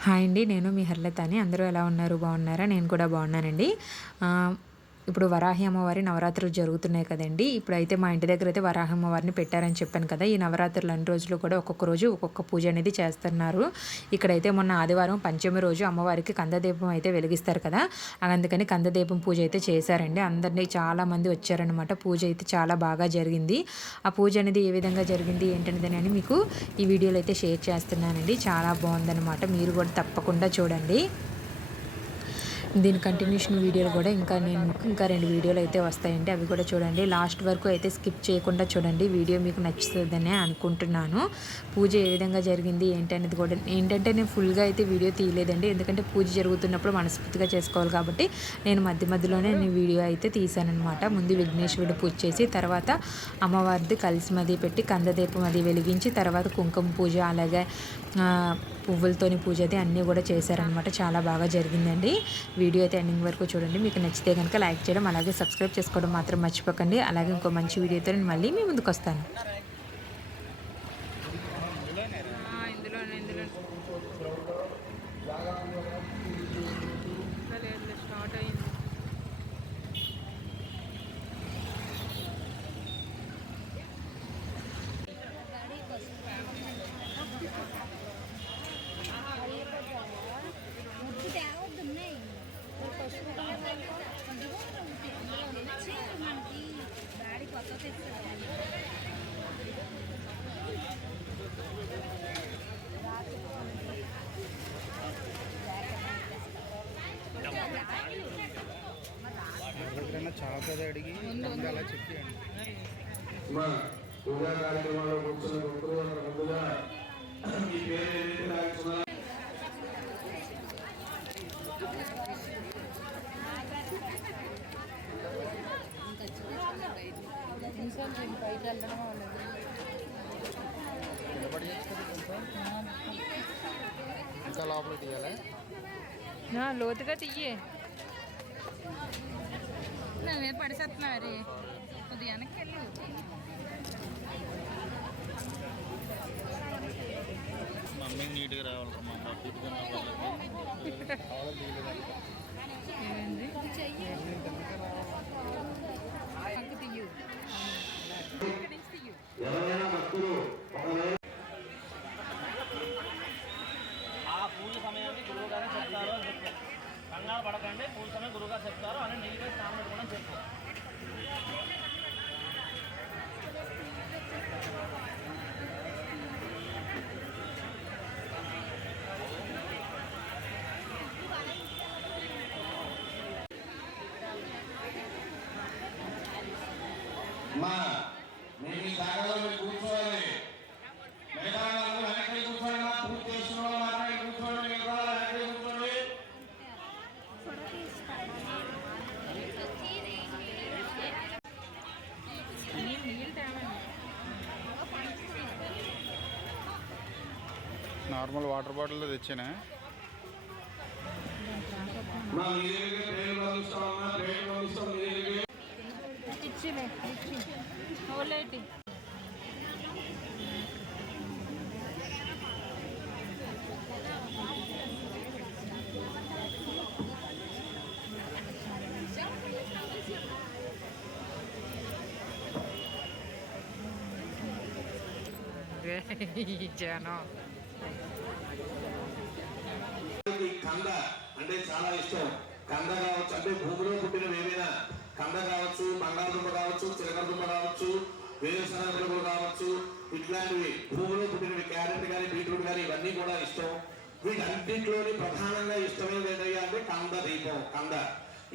Hi అండి నేను మీ హర్లతాని అందరూ ఎలా ఉన్నారు? బాగున్నారా? నేను కూడా బాగున్నానండి. ఇప్పుడు వరాహి అమ్మవారి నవరాత్రులు జరుగుతున్నాయి కదండి. ఇప్పుడైతే మా ఇంటి దగ్గర అయితే వరాహి అమ్మవారిని పెట్టారని చెప్పాను కదా. ఈ నవరాత్రులు అన్ని రోజులు కూడా ఒక్కొక్క రోజు ఒక్కొక్క పూజ అనేది చేస్తున్నారు. ఇక్కడైతే మొన్న ఆదివారం పంచమి రోజు అమ్మవారికి కందదీపం అయితే వెలిగిస్తారు కదా. అందుకని కందదీపం పూజ అయితే చేశారండి. అందరినీ చాలా మంది వచ్చారనమాట పూజ అయితే చాలా బాగా జరిగింది. ఆ పూజ అనేది ఏ విధంగా జరిగింది ఏంటనేది అని మీకు ఈ వీడియోలో అయితే షేర్ చేస్తున్నానండి. చాలా బాగుందన్నమాట. మీరు కూడా తప్పకుండా చూడండి. దీని కంటిన్యూషన్ వీడియోలు కూడా ఇంకా నేను ఇంకా రెండు వీడియోలు అయితే వస్తాయండి. అవి కూడా చూడండి. లాస్ట్ వరకు అయితే స్కిప్ చేయకుండా చూడండి. వీడియో మీకు నచ్చుతుందనే అనుకుంటున్నాను. పూజ ఏ విధంగా జరిగింది ఏంటి అనేది కూడా ఏంటంటే నేను ఫుల్గా అయితే వీడియో తీయలేదండి. ఎందుకంటే పూజ జరుగుతున్నప్పుడు మనస్ఫూర్తిగా చేసుకోవాలి కాబట్టి నేను మధ్య మధ్యలోనే నేను వీడియో అయితే తీశానమాట ముందు విఘ్నేశ్వరుడు పూజ చేసి తర్వాత అమ్మవారిది కలిసి మది పెట్టి కందదీపం అది వెలిగించి తర్వాత కుంకుమ పూజ అలాగే పువ్వులతోని పూజ అది అన్నీ కూడా చేశారనమాట చాలా బాగా జరిగిందండి. వీడియో అయితే ఎండింగ్ వరకు చూడండి. మీకు నచ్చితే కనుక లైక్ చేయడం అలాగే సబ్స్క్రైబ్ చేసుకోవడం మాత్రం మర్చిపోకండి. అలాగే ఇంకో మంచి వీడియోతో నేను మళ్ళీ మీ ముందుకు వస్తాను. అడిగి అలా చెప్పండి మా పూజా కార్యక్రమాల్లో కూర్చున్న భక్తులు అక్కడ ముందుగా మీ పేరు ఏదైతే ఇంకా లోపల తీయాలి? నా లోతుగా తీయే. నువ్వే పడిసేస్తున్నావు రే కొద్దిగా వెనక్కి వెళ్ళు మమ్మీకి నీట్గా రావాలి మా నార్మల్ వాటర్ బాటిల్ తెచ్చానా. మా మీ దగ్గరికి పేరు పంపిస్తామమ్మా పేరు పంపిస్తాం మీ దగ్గరికి ఇచ్చిలే ఇచ్చి ఓలేటి జనం ఈ కంద అంటే చాలా ఇష్టం. కంద కావచ్చు అంటే భూమిలో పుట్టినవి ఏమైనా కంద కావచ్చు బంగాళదుంప కావచ్చు చిలకదుంప కావచ్చు వేరుశనగ పురుగులు కావచ్చు ఇట్లాంటివి భూమిలో పుట్టినవి క్యారెట్ కానీ బీట్రూట్ కానీ ఇవన్నీ కూడా ఇష్టం. వీటన్నింటిలోని ప్రధానంగా ఇష్టమైనది ఏంటయ్యా అంటే కంద దీపం కంద.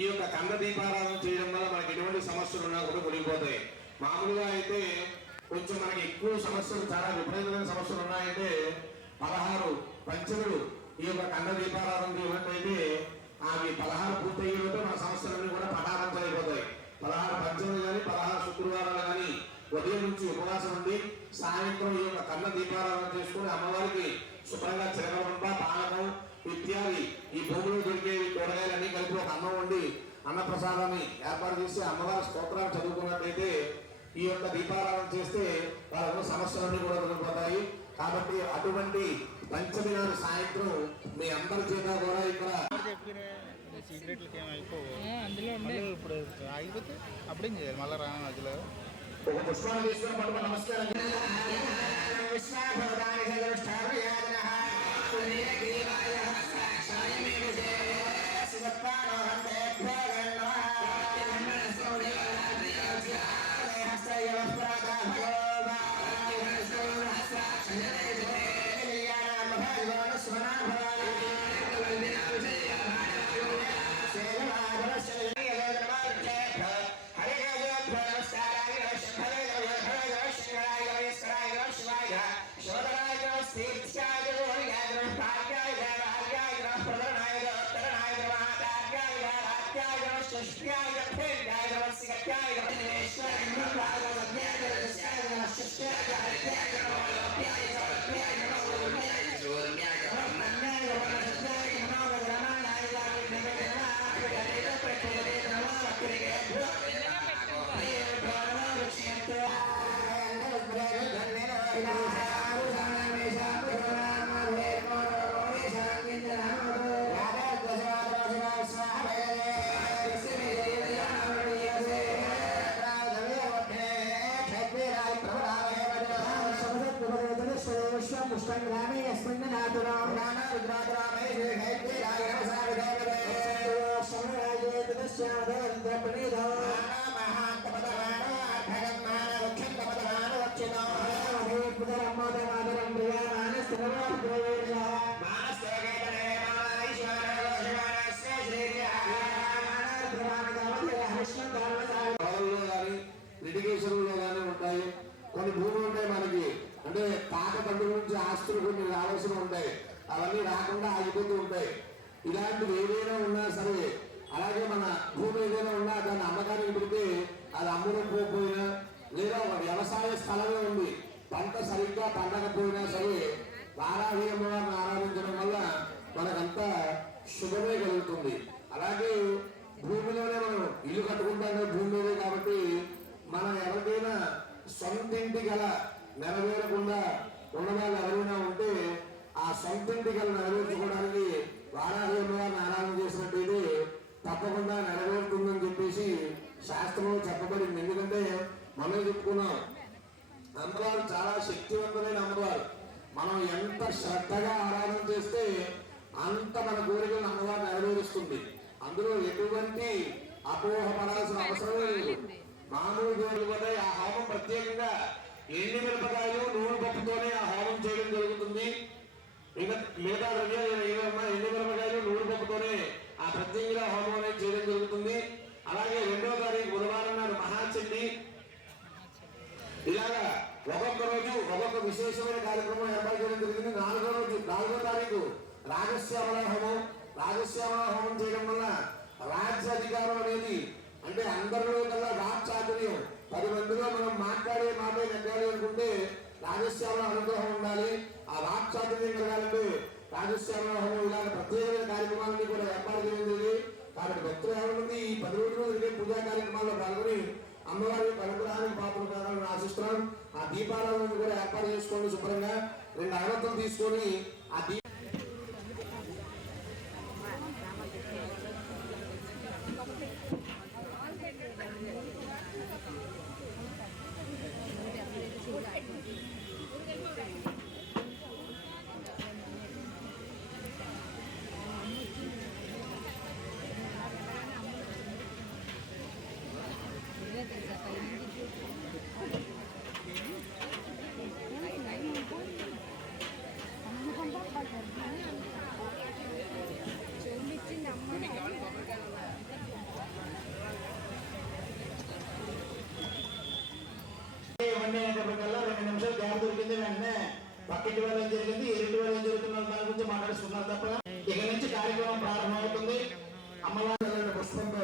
ఈ యొక్క కంద దీపారాధన చేయడం వల్ల మనకి ఎటువంటి సమస్యలు ఉన్నా కూడా తొలగిపోతాయి. మామూలుగా అయితే కొంచెం మనకి ఎక్కువ సమస్యలు చాలా విపరీతమైన సమస్యలు ఉన్నాయంటే పదహారు పంచములు ఈ యొక్క కన్న దీపారాధన చేయబట్టయితే అవి పదహారు పూర్తయ్యేటో మన సమస్యలన్నీ కూడా పటాపంచలైపోతాయి పదహారు పంచములు కానీ పదహారు శుక్రవారాలు కానీ ఉదయం నుంచి ఉపవాసం ఉండి సాయంత్రం ఈ యొక్క కన్న దీపారాధన చేసుకుని అమ్మవారికి శుభ్రంగా చిరగడంప పానకం ఇత్యాది ఈ భూమిలో దొరికే కూరగాయలన్నీ కలిపి ఒక అన్నం వండి అన్నప్రసాదాన్ని ఏర్పాటు చేసి అమ్మవారి స్తోత్రాలు చదువుకున్నట్లయితే ఈ యొక్క దీపారాధన చేస్తే వాళ్ళ సమస్యలన్నీ కూడా తొలగిపోతాయి. కాబట్టి అటువంటి పంచమి నాడు సాయంత్రం మీ అందరి చేత కూడా ఇక్కడ సీక్రెట్లకి ఏమి అయిపోవు ఇప్పుడు ఆగిపోతే అప్పుడేం చేయాలి మళ్ళీ రాను మధ్యలో ఒక పుష్పాలు తీసుకుని పడుకో నమస్కారం कृष्ण ग्रामे यस्मिन् नाथुराम राम रुद्राग्रामे जय ఏదైనా ఉన్నా సరే అలాగే మన భూమి ఏదైనా ఉన్నా దాన్ని అమ్మకానికి పెడితే అది అమ్ముడం పోకపోయినా లేదా ఒక వ్యవసాయ స్థలమే ఉంది పంట సరిగ్గా పండకపోయినా సరే వారాహి అమ్మవారిని ఆరాధించడం వల్ల మనకంతా శుభమే కలుగుతుంది. అలాగే భూమిలోనే మనం ఇల్లు కట్టుకుంటాం భూమి కాబట్టి మనం ఎవరికైనా సొంతింటి గల నెరవేరకుండా ఉన్న వాళ్ళు ఎవరైనా ఉంటే ఆ సొంతింటి గల నెరవేర్చుకుంటే తప్పకుండా నెరవేరుతుందని చెప్పేసి శాస్త్రంలో చెప్పబడింది. ఎందుకంటే మనం చెప్పుకున్నాం అమ్మవారు చాలా శక్తివంతమైన అమ్మవారు. మనం ఎంత శ్రద్ధగా ఆరాధన చేస్తే అంత మన కోరికలను అమ్మవారు నెరవేరుస్తుంది. అందులో ఎటువంటి అపోహ పడాల్సిన అవసరం లేదు. మామూలు గోరులు కూడా ఆ హోమం ప్రత్యేకంగా ఎండి మిరపకాయలు నూనె పప్పుతోనే ఆ హోమం చేయడం జరుగుతుంది. మిగతా మిగతా ద్రవ్యాలు ఏమన్నా ఎండి మిరపకాయలు నూనె పప్పుతోనే ఆ ప్రత్యేకంగా హోమం అనేది చేయడం జరుగుతుంది అలాగే రెండో తారీఖు బుధవారం నాడు మహాచండి ఇలాగా ఒక్కొక్క రోజు ఒక్కొక్క విశేషమైన కార్యక్రమం ఏర్పాటు చేయడం జరిగింది నాలుగో రోజు నాలుగో తారీఖు రాజశ్యామల హోమం రాజశ్యామల హోమం చేయడం వల్ల రాజ్య అధికారం అనేది అంటే అందరిలో కల్లా రాజ్యాధుర్యం పది మందిలో మనం మాట్లాడే మాట నెగ్గాలి అనుకుంటే రాజశ్యామల అనుగ్రహం ఉండాలి. ఆ రాజ్యాధుర్యం కలగాలంటే రాజశ్యామల ఇలాంటి ప్రత్యేకమైన కార్యక్రమాలని కూడా ఏర్పాటు చేయడం కాబట్టి భక్తులు ఎవరి ఈ పది రోజులు జరిగే పూజా కార్యక్రమాల్లో పాల్గొని అమ్మవారి అనుగ్రహానికి పాత్ర కావాలని ఆశిస్తున్నాం. ఆ దీపాలను కూడా ఏర్పాటు చేసుకోండి శుభ్రంగా. రెండు అగరత్తులు తీసుకొని ఆ దీప ఇవన్నీ అయినప్పటికల్లా రెండు నిమిషాలు గ్యాప్ దొరికింది వెంటనే పక్కింటి వాళ్ళు ఏం జరిగింది ఎదుటి వాళ్ళు ఏం జరుగుతున్నారు దాని గురించి మాట్లాడుతున్నారు తప్ప ఇక నుంచి కార్యక్రమం ప్రారంభమవుతుంది. అమ్మవారి పుష్పంతో